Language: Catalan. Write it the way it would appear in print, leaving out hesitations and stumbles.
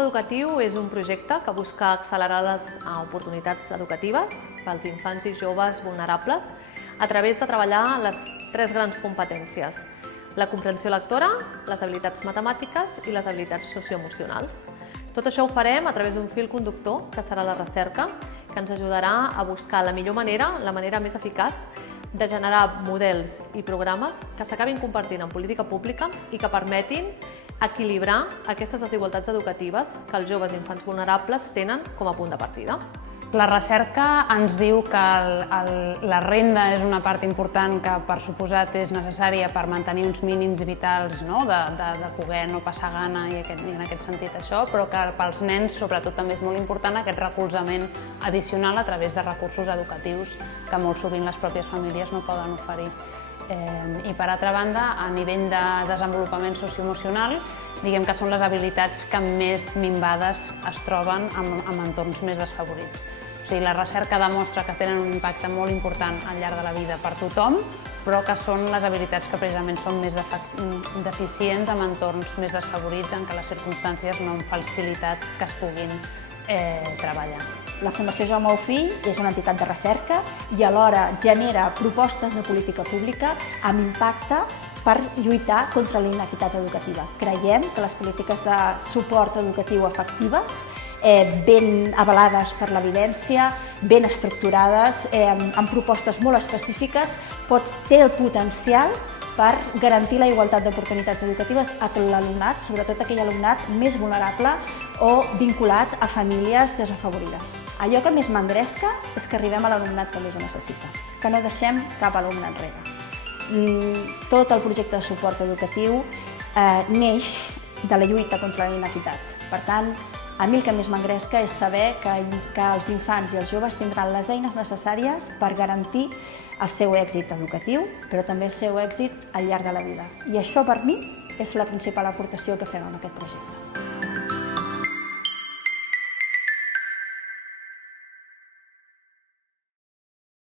Educatiu és un projecte que busca accelerar les oportunitats educatives pels infants i joves vulnerables a través de treballar les 3 grans competències: la comprensió lectora, les habilitats matemàtiques i les habilitats socioemocionals. Tot això ho farem a través d'un fil conductor, que serà la recerca, que ens ajudarà a buscar la millor manera, la manera més eficaç de generar models i programes que s'acabin compartint en política pública i que permetin equilibrar aquestes desigualtats educatives que els joves i infants vulnerables tenen com a punt de partida. La recerca ens diu que la renda és una part important que, per suposat, és necessària per mantenir uns mínims vitals, de poder no passar gana i en aquest sentit això, però que pels nens, sobretot, també és molt important aquest recolzament addicional a través de recursos educatius que molt sovint les pròpies famílies no poden oferir. I, per altra banda, a nivell de desenvolupament socioemocional, diguem que són les habilitats que més minvades es troben en entorns més desfavorits. O sigui, la recerca demostra que tenen un impacte molt important al llarg de la vida per tothom, però que són les habilitats que precisament són més deficients en entorns més desfavorits en què les circumstàncies no han facilitat que es puguin treballar. La Fundació Jaume Bofill és una entitat de recerca i alhora genera propostes de política pública amb impacte per lluitar contra la inequitat educativa. Creiem que les polítiques de suport educatiu efectives, ben avalades per l'evidència, ben estructurades, amb propostes molt específiques, té el potencial per garantir la igualtat d'oportunitats educatives a tot l'alumnat, sobretot aquell alumnat més vulnerable o vinculat a famílies desafavorides. Allò que més m'engresca és que arribem a l'alumnat que més ho necessita, que no deixem cap alumne enrere. Tot el projecte de suport educatiu neix de la lluita contra la inequitat. Per tant, a mi el que més m'engresca és saber que els infants i els joves tindran les eines necessàries per garantir el seu èxit educatiu, però també el seu èxit al llarg de la vida. I això, per mi, és la principal aportació que fem amb aquest projecte.